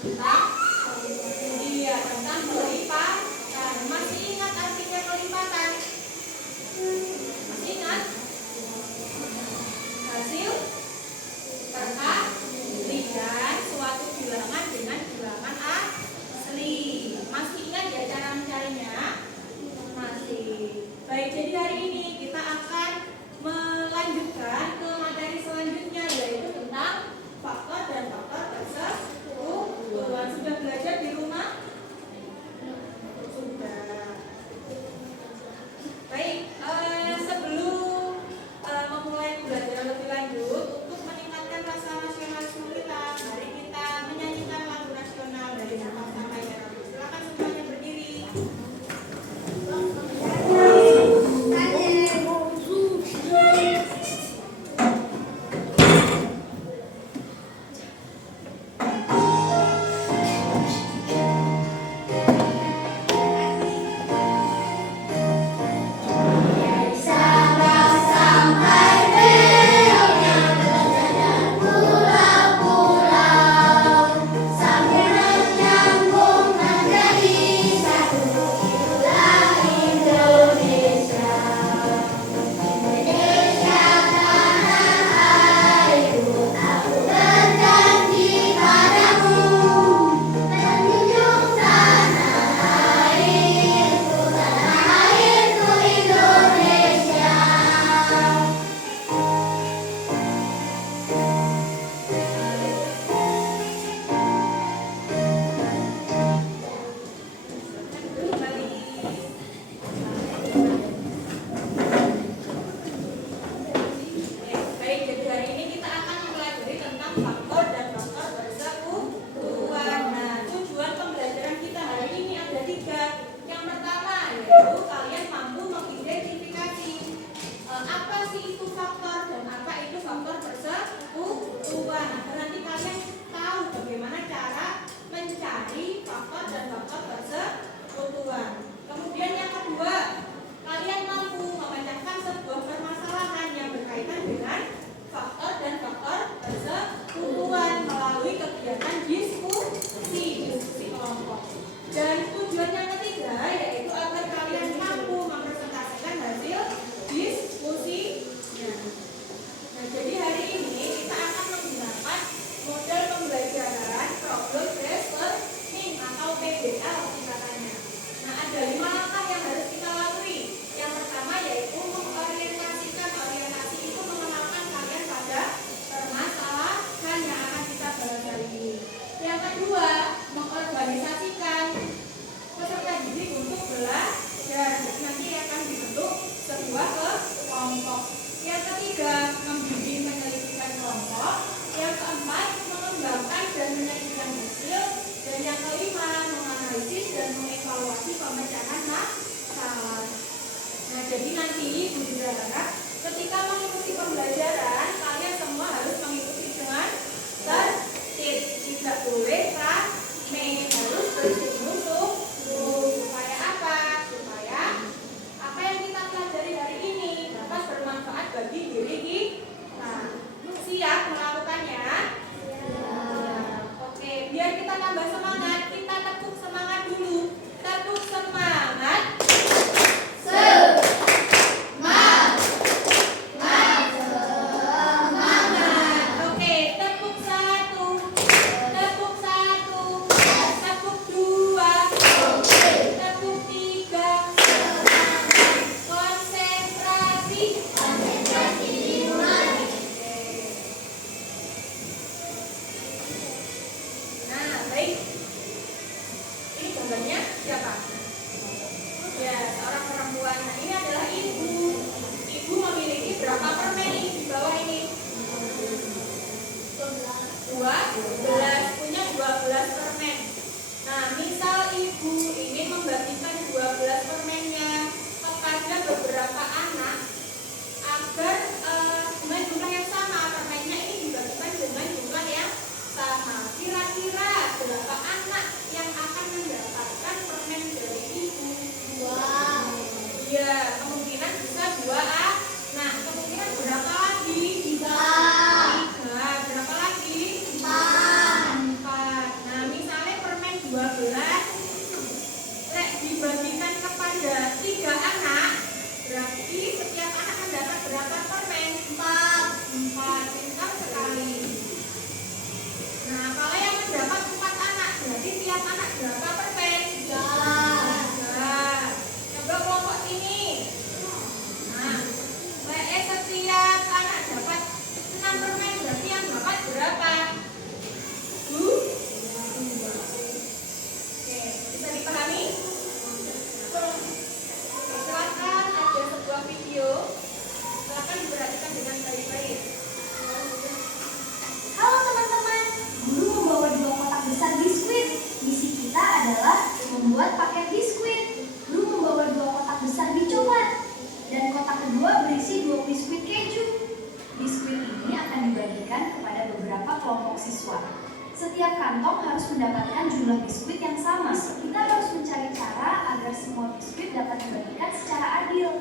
Tentang iya, tentang kelipatan. Masih ingat artikel kelipatan? Masih ingat? Hasil perkalian suatu bilangan dengan bilangan asli. Masih ingat ya cara mencarinya? Masih. Baik, jadi hari ini kita akan melanjutkan ke materi selanjutnya, yaitu tentang faktor dan faktor persekutuan. Sudah belajar di rumah? Sudah. Baik, sebelum memulai pembelajaran lebih lanjut, untuk meningkatkan rasa nasionalisme kita, mari kita menyanyikan lagu nasional dari Sabang sampai Merauke. Silakan semuanya berdiri. Kemudian yang kedua, kalian mampu memecahkan sebuah permasalahan yang berkaitan dengan faktor dan faktor persekutuan melalui kegiatan diskusi kelompok. Dan tujuan yang ketiga yaitu agar kalian mampu mempresentasikan hasil diskusinya. Nah, jadi hari ini kita akan menggunakan model pembelajaran problem based learning atau PBL singkatannya. Nah, ada 5 langkah yang harus kita lalui. Yang pertama yaitu mengorientasikan. Orientasi itu mengenalkan kalian pada permasalahan yang akan kita bahas hari ini. Yang kedua, mengorganisasikan peserta didik untuk belajar. Nanti akan dibentuk sebuah kelompok. Yang ketiga, membimbing penyelidikan kelompok. Yang keempat, mengembangkan dan menyajikan hasil. Dan yang kelima, menganalisis dan mengevaluasi pemecahan masalah. Nah, jadi nanti Budi berharap ketika mengikuti pembelajaran, kalian semua harus mengikuti dengan tertib. Tidak boleh rame, harus bersungguh-sungguh. Supaya apa? Supaya apa yang kita pelajari hari ini dapat bermanfaat bagi diri kita. Siap melakukannya? Oke, biar kita tambah semangat, kita tepuk semangat dulu. Tepuk semangat. Oke, tepuk 1, tepuk 1, tepuk 2, tepuk 3. Konsentrasi. Nah, baik. Setiap kantong harus mendapatkan jumlah biskuit yang sama. Kita harus mencari cara agar semua biskuit dapat dibagikan secara adil.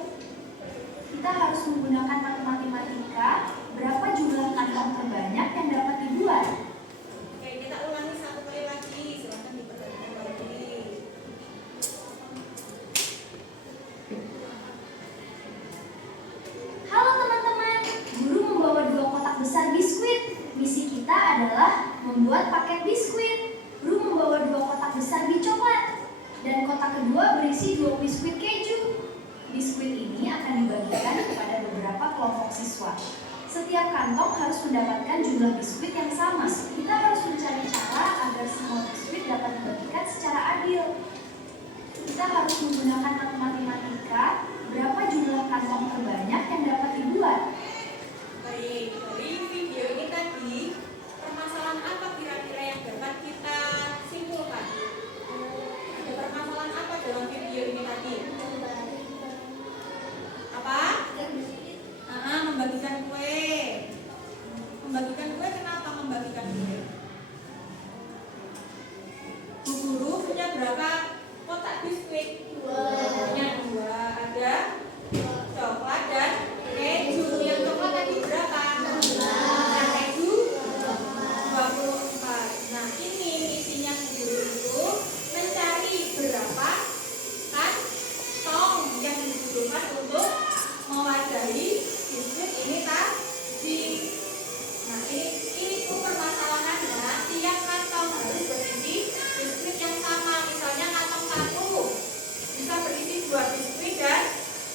Kita harus menggunakan matematika. Berapa jumlah kantong terbanyak yang dapat dibuat? Oke, kita ulangi satu kali lagi. Silakan diperhatikan lagi. Halo teman-teman, guru membawa 2 kotak besar biskuit. Misi kita adalah membuat paket biskuit. Guru membawa 2 kotak besar biji coklat. Dan kotak kedua berisi 2 biskuit keju. Biskuit ini akan dibagikan kepada beberapa kelompok siswa. Setiap kantong harus mendapatkan jumlah biskuit yang sama. Kita harus mencari cara agar semua biskuit dapat dibagikan secara adil. Kita harus menggunakan matematika. Berapa jumlah kantong terbanyak yang dapat dibuat? Baik, dari video ini tadi, permasalahan apa kira-kira yang dapat kita simpulkan? Ada permasalahan apa dalam video ini tadi? Apa? Membagikan kue. Membagikan kue, kenapa membagikan kue? Bu Guru punya berapa kotak biskuit? Punya 2. Ada coklat dan keju. Yang coklat tadi berapa? Dan keju 24. Nah, ini isinya Bu Guru itu mencari berapa kantong yang dibutuhkan untuk mewadahi biskuit ini tadi. Nah, ini tuh permasalahannya, tiap kantong harus berisi biskuit yang sama. Misalnya kantong 1 bisa berisi 2 biskuit dan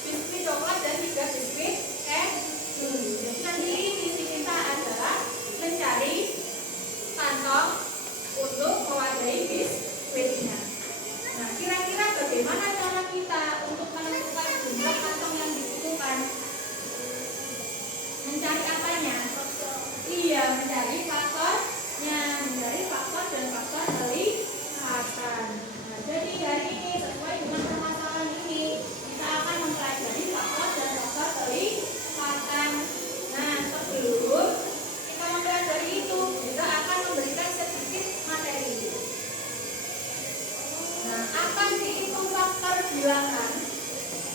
biskuit coklat dan 3 biskuit keju. Jadi nanti misi kita adalah mencari kantong untuk mewadahi biskuitnya. Nah, kira-kira bagaimana cara kita untuk menentukan jumlah kantong yang dibutuhkan? Mencari apanya? Iya, mencari faktornya, mencari faktor dan faktor kelihatan. Nah, jadi hari ini sesuai dengan permasalahan ini, kita akan mempelajari faktor dan faktor kelihatan. Nah, sebelum kita mempelajari itu, kita akan memberikan sedikit materi. Nah, apa sih itu faktor bilangan?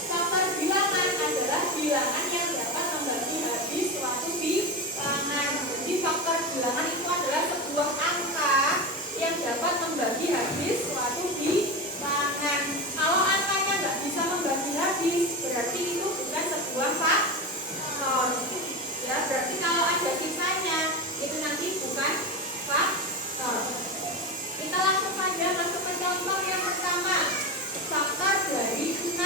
Faktor bilangan adalah bilangan yang dapat membagi habis suatu bilangan. Jadi faktor bilangan itu adalah sebuah angka yang dapat membagi habis suatu bilangan. Kalau angkanya nggak bisa membagi habis, berarti itu bukan sebuah faktor. Ya, berarti kalau ada sisanya, itu nanti bukan faktor. Kita langsung saja masuk ke contoh yang pertama. Faktor dari 6.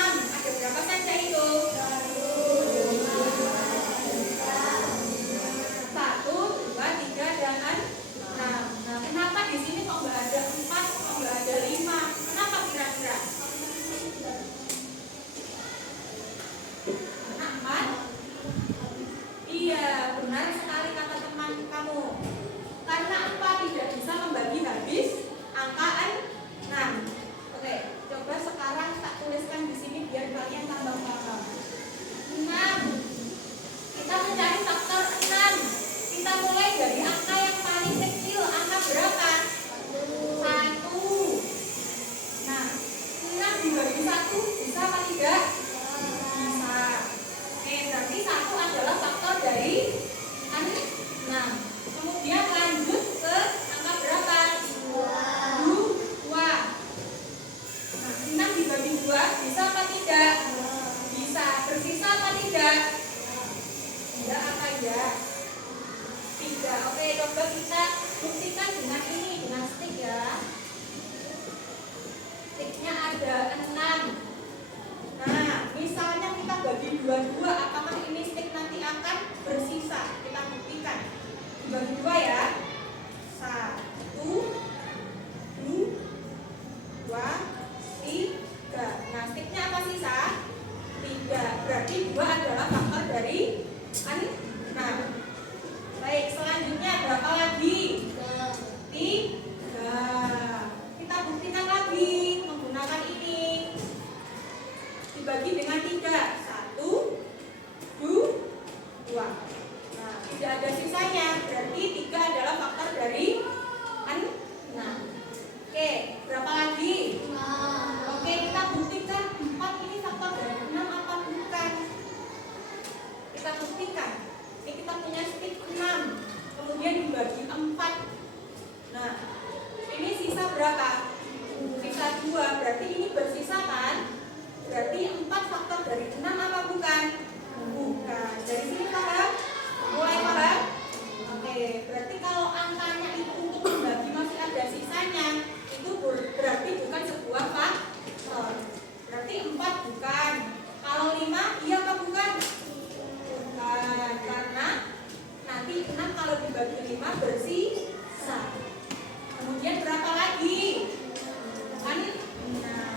berapa? Sisa 2, berarti ini bersisa kan? Berarti 4 faktor dari 6 apa bukan? Bukan. Dari sini paham? Mulai paham? Oke, berarti kalau angkanya itu untuk membagi masih ada sisanya, itu berarti bukan sebuah faktor. Berarti 4 bukan. Kalau 5 iya apa bukan? Bukan. Karena nanti 6 kalau dibagi 5 bersisa. Kemudian berapa lagi? Kan? Nah.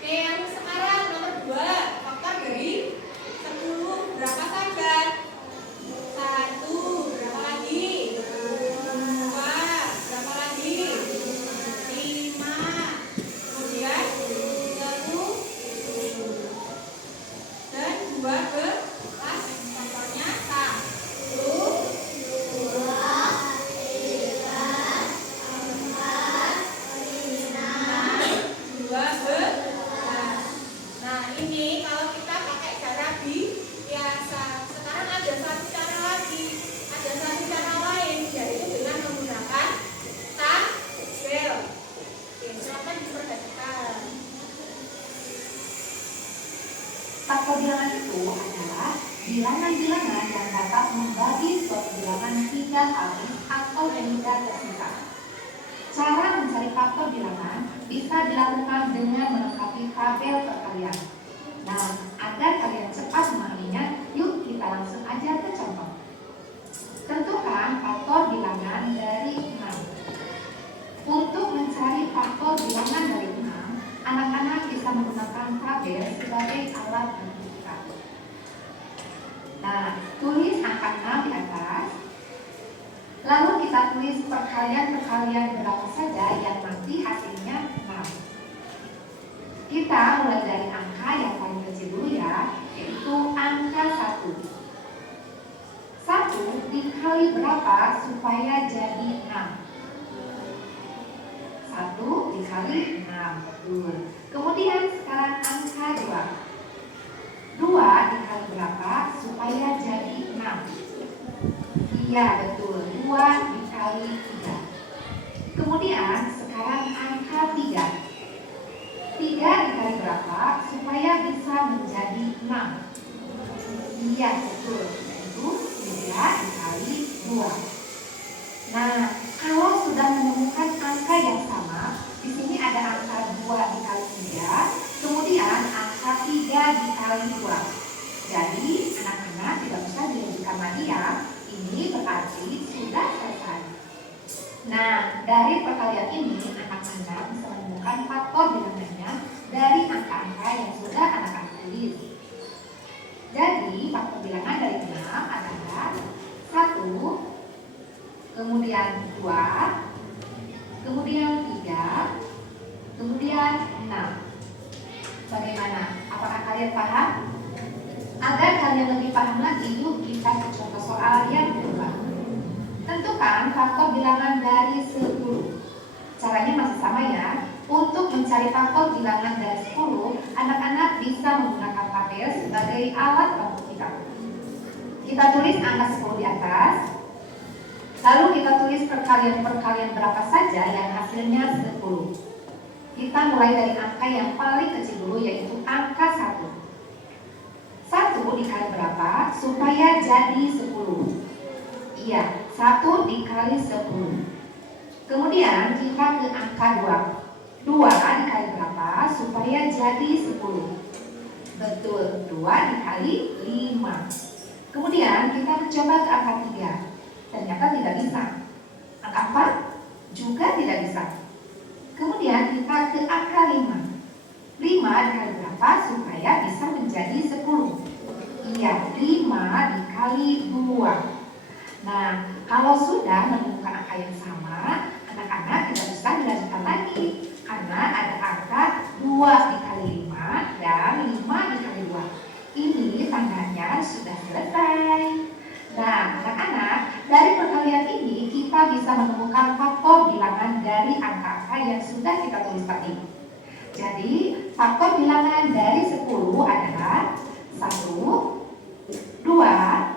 Oke, yang sekarang nomor 2, faktor dari 10 berapa saja? 1, berapa lagi? 2, berapa lagi? 5, kemudian 10 dan 12. Faktornya 1, 12. Nah, ini kalau kita pakai cara biasa. Sekarang ada satu cara lagi. Ada satu cara lain, yaitu dengan menggunakan tabel. Oke, silakan diperhatikan. Faktor bilangan itu adalah bilangan-bilangan yang dapat membagi suatu bilangan 3 kali atau hingga tersisa. Cara mencari faktor bilangan bisa dilakukan dengan melengkapi tabel perkalian. Nah, agar kalian cepat memahaminya, yuk kita langsung aja ke contoh. Tentukan faktor bilangan dari 6. Untuk mencari faktor bilangan dari 6, anak-anak bisa menggunakan tabel sebagai alat menentukan. Nah, tulis angka 6 di atas. Lalu kita tulis perkalian-perkalian berapa saja yang nanti hasilnya 6. Kita mulai dari angka yang paling kecil dulu ya, yaitu angka 1. 1 dikali berapa supaya jadi 6? 1 dikali 6, betul. Kemudian sekarang angka 2. 2 dikali berapa supaya jadi 6? Iya, betul. 2 dikali 3. Kemudian sekarang angka 3. 3 dikali berapa supaya bisa menjadi 6? Iya, betul. Yaitu 3 dikali 2. Nah, kalau sudah menemukan angka yang sama, di sini ada angka 2 dikali 3, kemudian angka 3 dikali 2. Jadi, anak-anak tidak usah dilanjutkan lagi ya. Ini berarti sudah selesai. Nah, dari perkalian ini, anak-anak bisa menemukan faktor bilangannya dari angka-angka yang sudah anak-anak tulis. Jadi, faktor bilangan dari 6 adalah 1, kemudian 2, kemudian 3, kemudian 6. Bagaimana? Apakah kalian paham? Agar kalian lebih paham lagi, yuk kita ke contoh soal yang kedua. Tentukan faktor bilangan dari 10. Caranya masih sama ya. Untuk mencari faktor bilangan dari 10, anak-anak bisa menggunakan tabel sebagai alat bantu kita. Kita tulis angka 10 di atas. Lalu kita tulis perkalian-perkalian berapa saja yang hasilnya 10. Kita mulai dari angka yang paling kecil dulu, yaitu angka 1. 1 dikali berapa supaya jadi 10? Iya, 1 dikali 10. Kemudian kita ke angka 2. 2 dikali berapa supaya jadi 10? Betul, 2 dikali 5. Kemudian kita mencoba ke angka 3. Ternyata tidak bisa. Angka 4 juga tidak bisa. Kemudian kita ke angka 5. 5 dikali berapa supaya bisa menjadi 10? Iya, 5 dikali 2. Nah, kalau sudah menemukan angka yang sama, anak-anak tidak usah dilanjutkan lagi. Karena ada angka 2 dikali 5 dan 5 dikali 2. Ini tandanya sudah selesai. Nah, anak-anak, dari perkalian ini kita bisa menemukan faktor bilangan dari angka-angka yang sudah kita tulis tadi. Jadi, faktor bilangan dari 10 adalah 1, 2,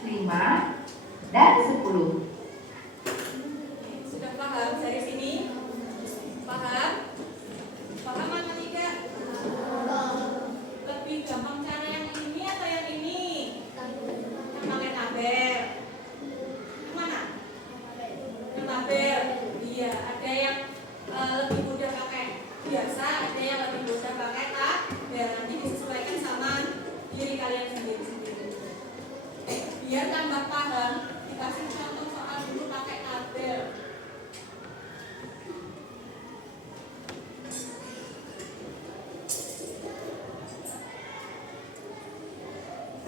5, dan 10. Sudah paham dari Paham? Paham atau tidak? Lebih gampang cara yang ini atau yang ini? Yang pakai tabel. Yang mana? Yang tabel. Iya, ada yang lebih mudah pakai biasa, ada yang lebih mudah pakai tabel. Nanti disesuaikan sama diri kalian sendiri-sendiri. Biar tambah paham, dikasih contoh soal dulu pakai tabel.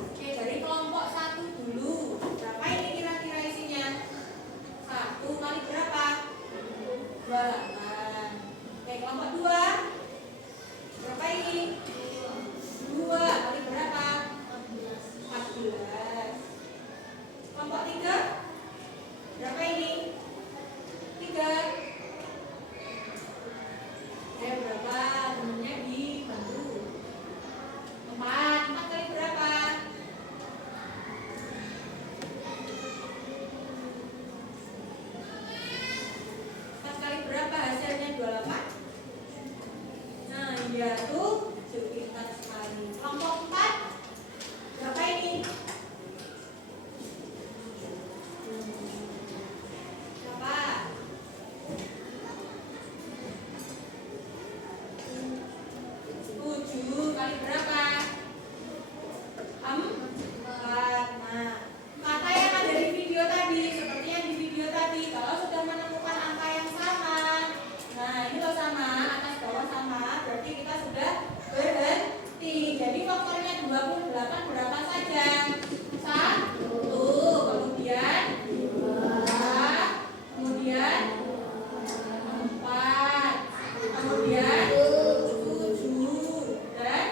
Oke, dari kelompok 1 dulu. Berapa ini kira-kira isinya? 1 kali berapa? 2. Oke, kelompok 2. Berapa ini? 2 kali berapa? 14. Kelompok 3. Berapa ini? 3. Oke, berapa? Temennya dibantu. 4 kali berapa? 4 kali berapa hasilnya? 28. Nah, iya tuh, pintar sekali. Kelompok 4. Berapa ini? Berapa? 7 kali berapa? 4. Nah, kata yang ada di video tadi, seperti yang di video tadi, kalau sudah menemukan angka yang sama, nah ini loh sama, atas bawah sama, berarti kita sudah berhenti. Jadi faktornya 28 berapa saja? 1, kemudian 2, kemudian 4, kemudian 7 dan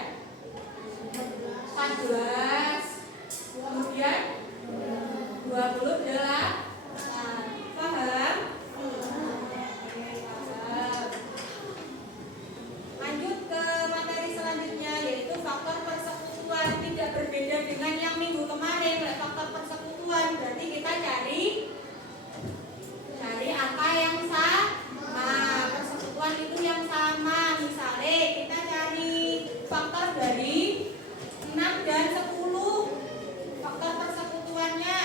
14, kemudian 28. Paham? Oke, paham. Lanjut ke materi selanjutnya, yaitu faktor persekutuan. Tidak berbeda dengan yang minggu kemarin. Faktor persekutuan berarti kita cari angka yang sama. Persekutuan itu yang sama. Misalnya kita cari faktor dari 6 dan 10. Faktor persekutuannya.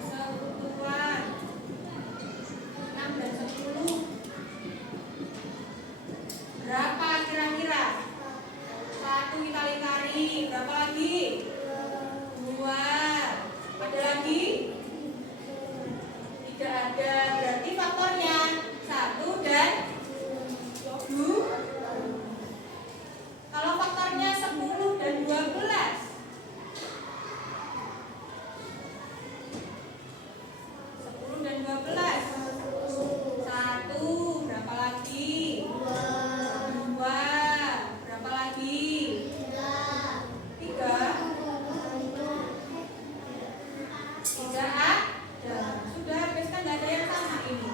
Persekutuan 6 dan 10. Berapa kira-kira? 1 kita lingkari. Berapa lagi? 2. Ada lagi? Tidak ada. Berarti faktornya 1 dan 2. Kalau faktornya 10 dan 12. 10 dan 12. 1. Berapa lagi? 2. Berapa lagi? 3. Tidak ada. Sudah habis kan, nggak ada yang sama ini.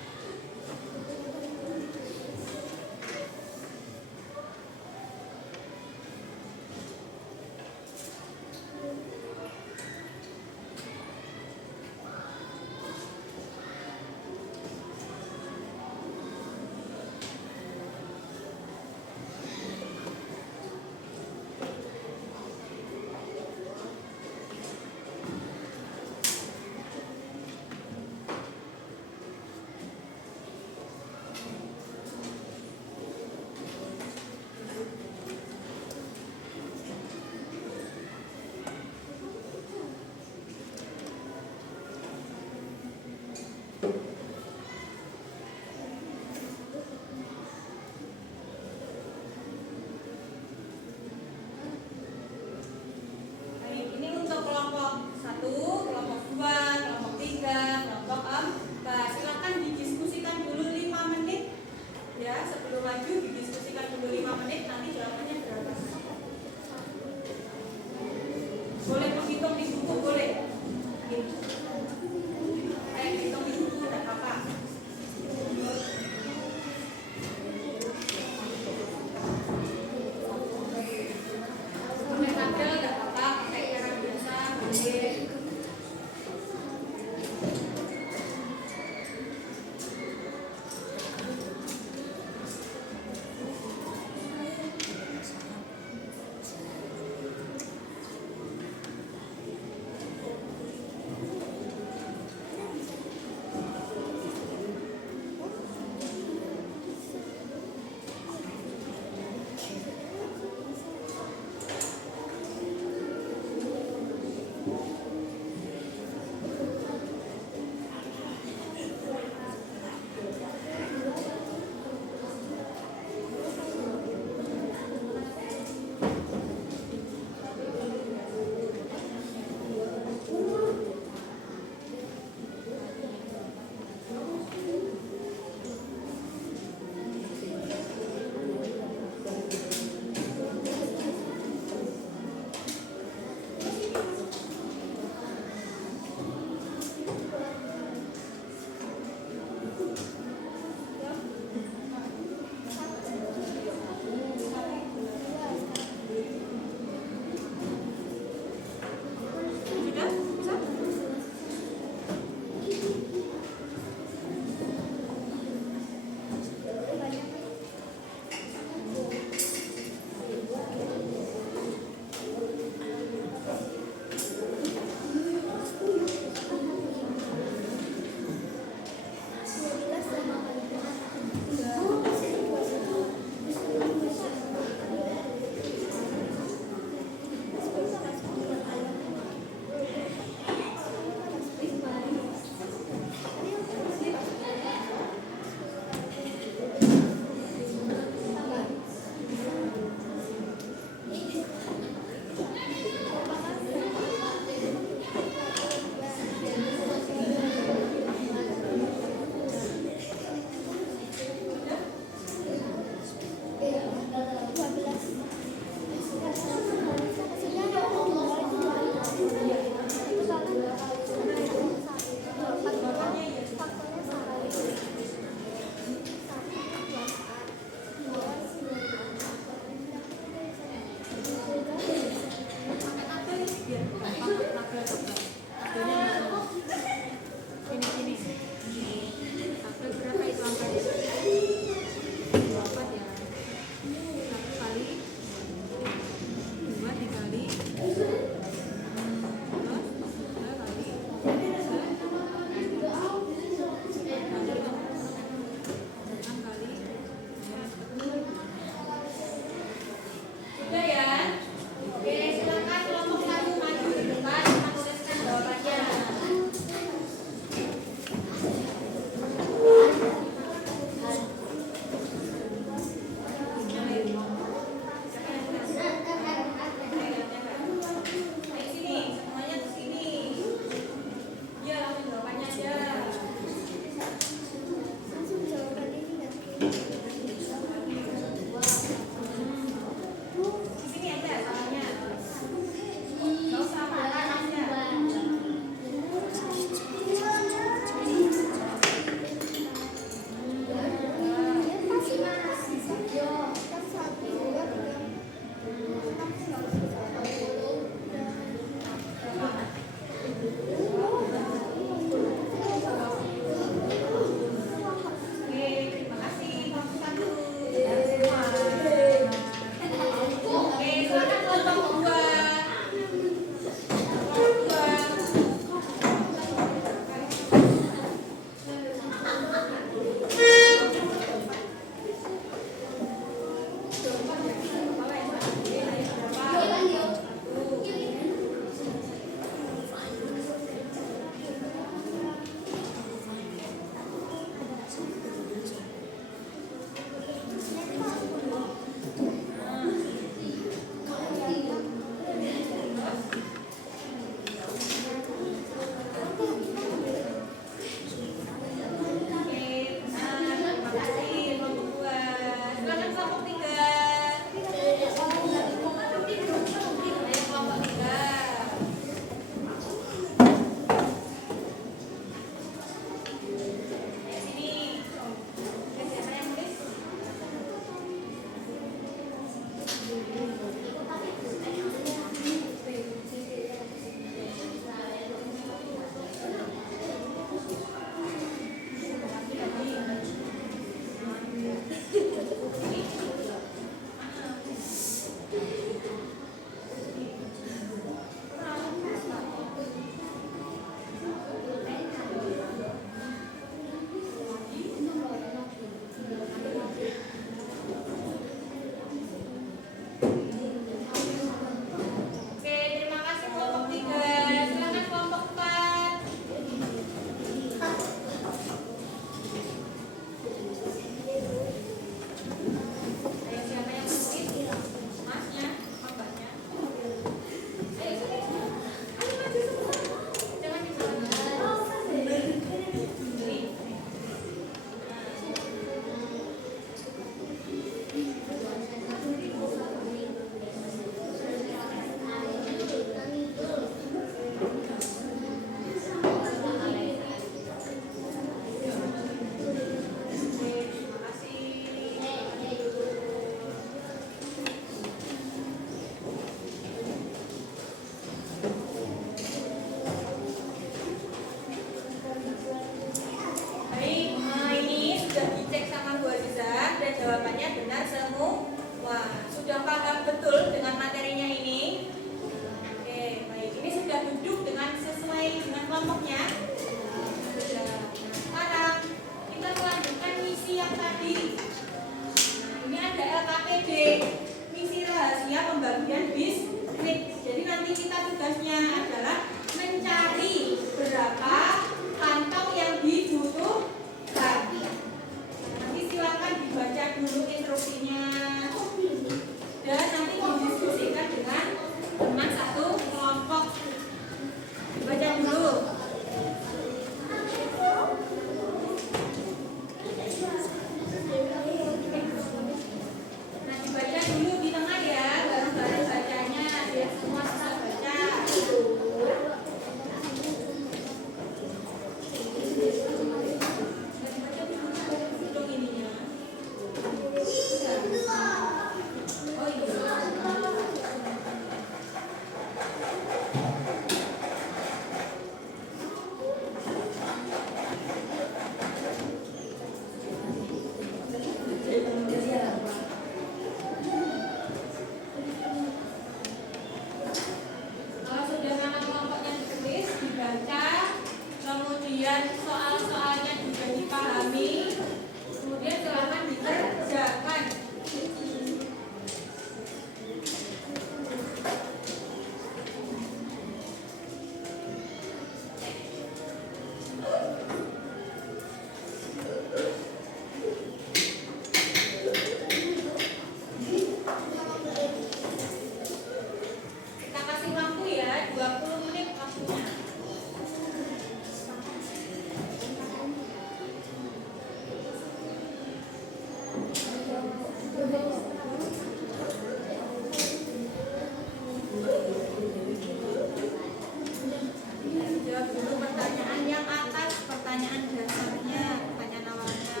Jawab dulu pertanyaan yang atas, pertanyaan dasarnya, pertanyaan awalnya.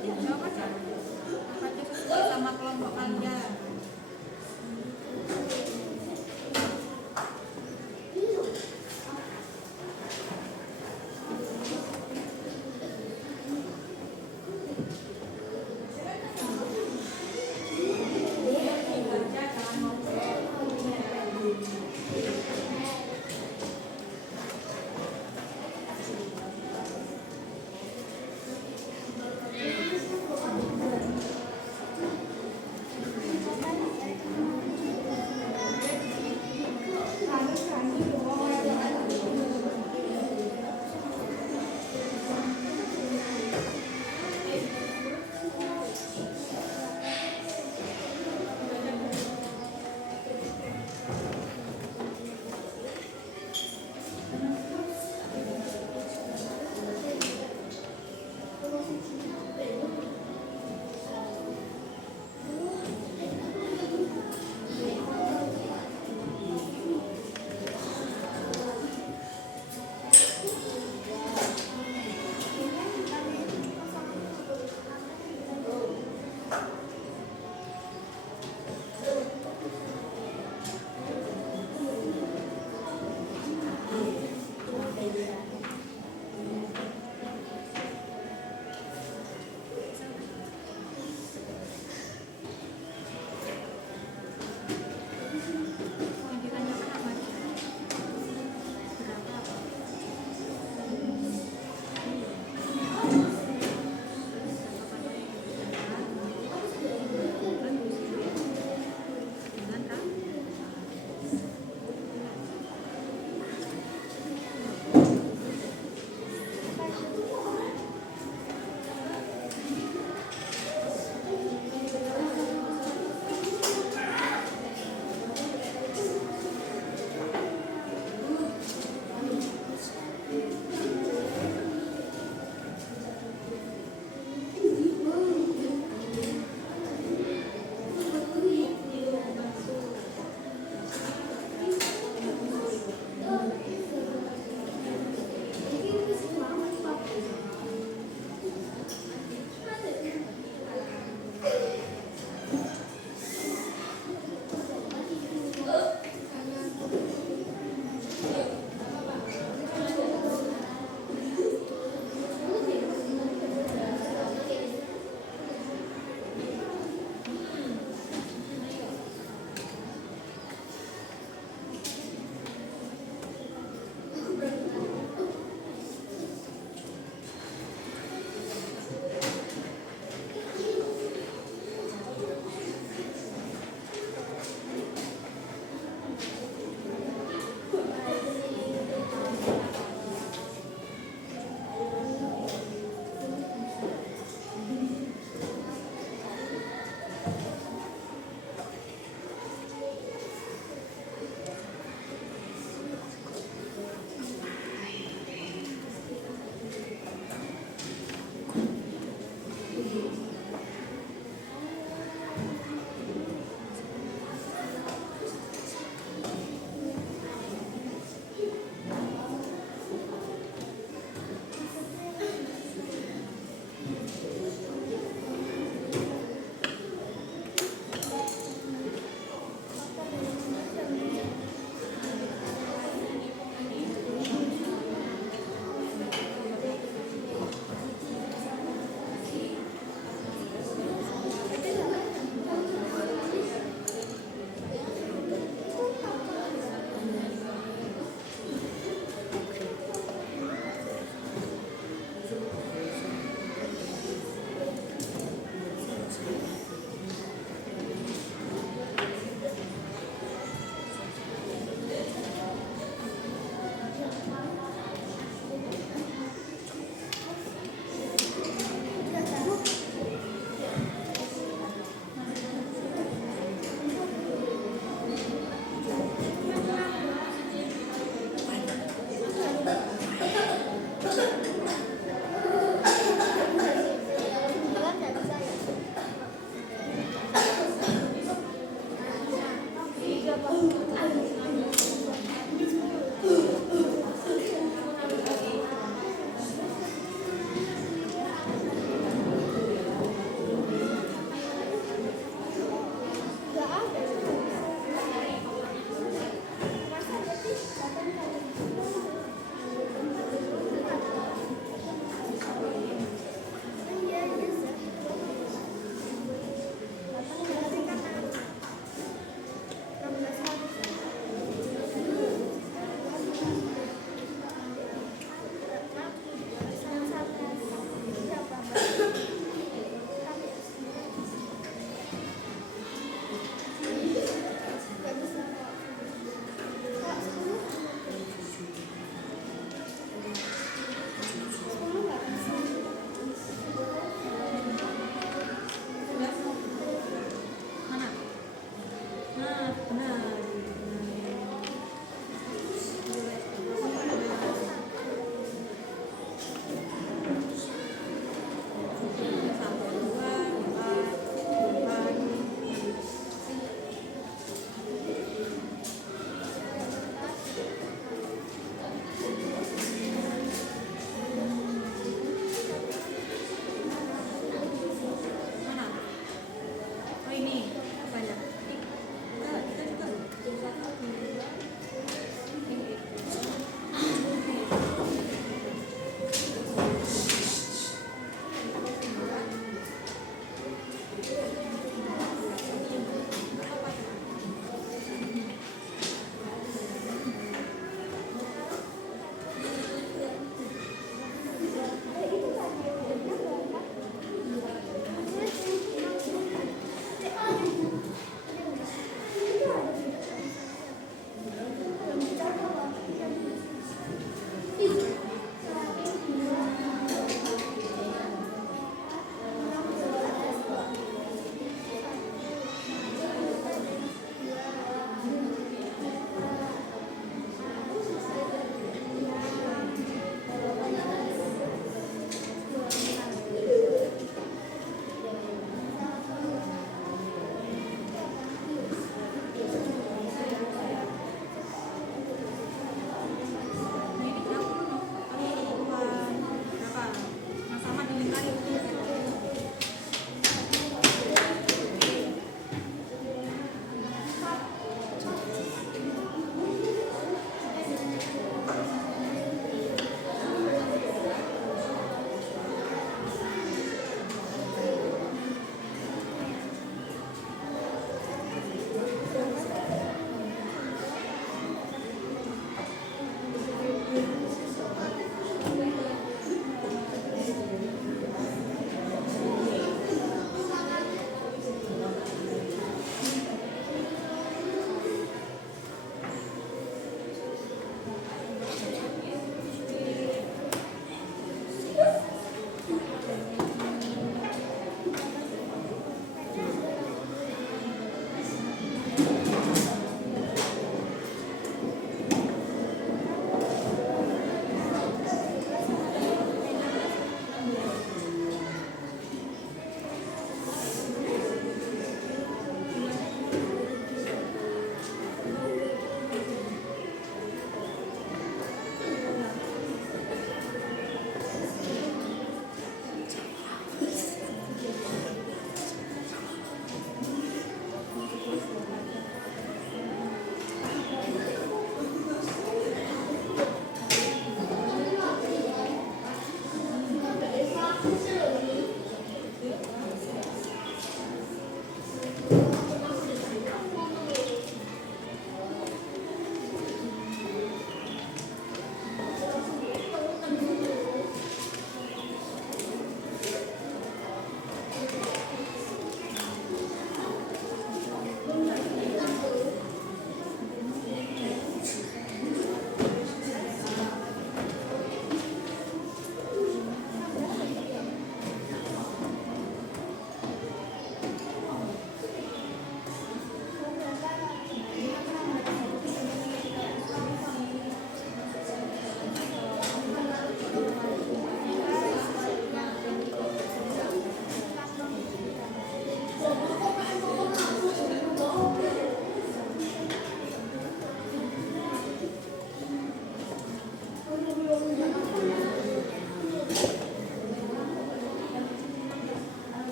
Jawab aja. Apakah sesuai sama kelompok kalian?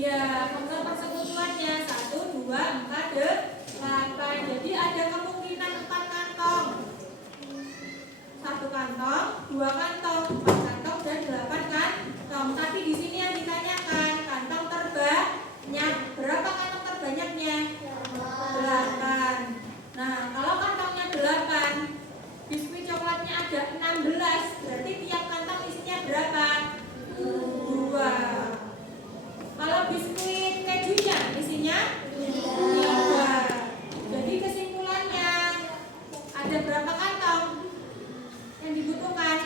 Ya, kemudian persekutuannya 1, 2, 4, 8. Jadi ada kemungkinan 4 kantong. 1 kantong, 2 kantong, 4 kantong, dan 8 kantong. Tapi di sini yang ditanyakan kantong terbanyak. Berapa kantong terbanyaknya? 8. Nah, kalau kantongnya 8, biskuit coklatnya ada 16. Berarti tiap kantong isinya berapa? 2. Kalau biskuit kejunya isinya 3. Jadi kesimpulannya ada berapa kantong yang dibutuhkan?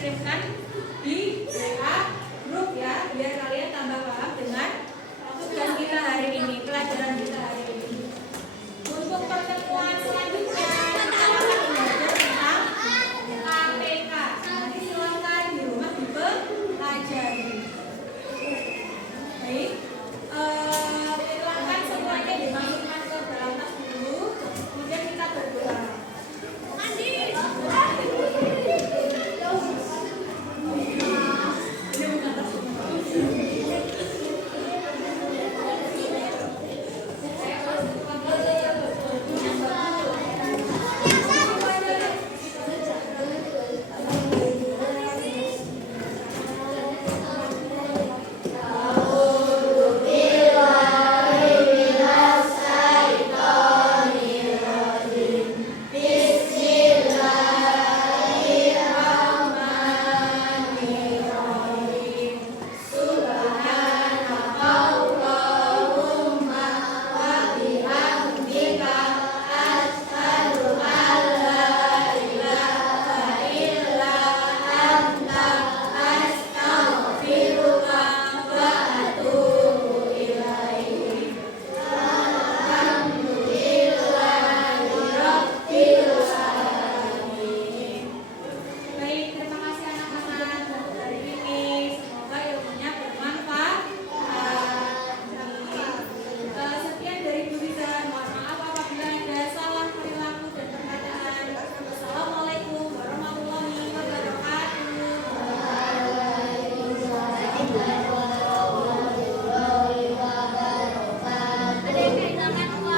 dikirimkan di